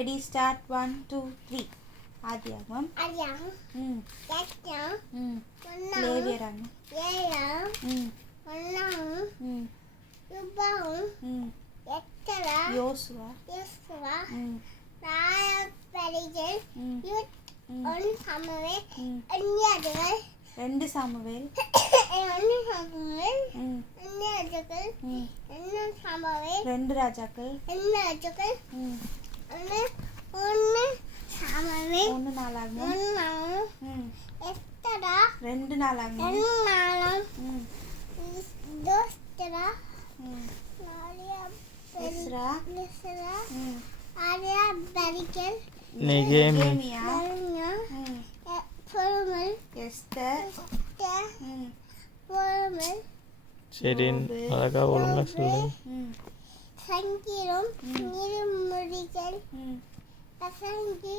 Ready start 1 2 3 ஆதியாகமம் லேவியராகமம் யோசுவா ரெண்டு சாமுவேல் ரெண்டு ராஜாக்கள் ஒன்று நாளாகமம் ரெண்டு நாளாகமம் எஸ்ரா நெகேமியா எஸ்தர் சரி அழகா ஒழுங்கா சொல்லு. சங்கீதம் நீதிமொழிகள் பிரசங்கி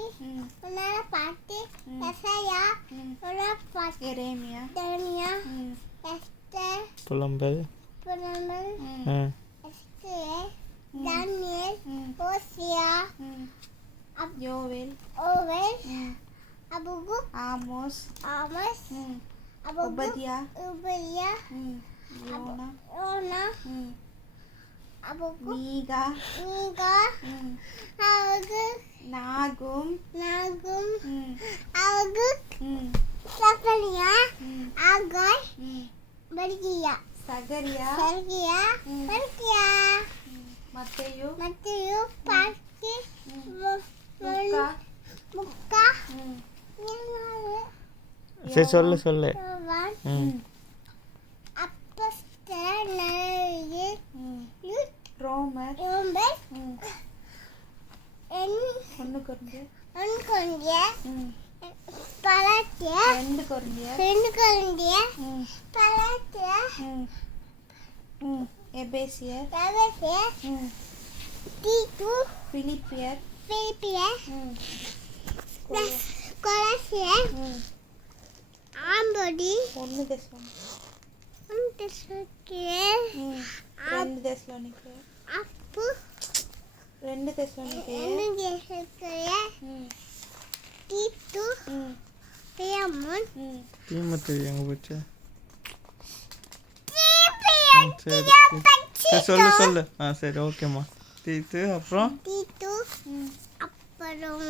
பாட்டு எசையா பாட்டு எரேமியா எஸ்தர் புலம்பல் எஸ்தர் தானியேல் ஓசியா யோவேல் அபுகு ஆமோஸ் ஒபதியா யோனா மீகா நாகும் சகரியா ஆகாய் பர்கியா மத்தேயு பாக்கி முக்கா சரி சொல்லு. ரோமர் ஒன்று கொரிந்தியர் ரெண்டு கொரிந்தியர் எபேசியர் பிலிப்பியர் ஆம்படி ஒன்று தெசலோனிக்கேயர் அப்பு ரெண்டு தெசலோனிக்கேயர் தீத்து பியமுன் தீமத்து எங்க போச்சு? சரி சொல்லு. சரி ஓகேம்மா. தீத்து அப்புறம் பிலம்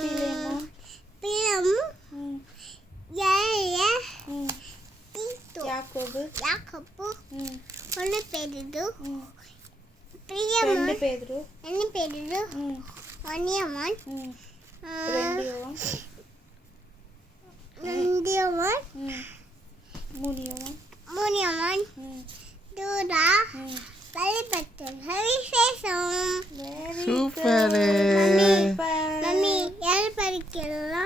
யாக்கோபு ஒன்று பேரு ரெண்டு பேதுரு ஒன்னியமன் மூனியமன் தூரா வழிபட்டல் விசேஷம் சூப்பர் மம்மி எல் பறிக்கலாம்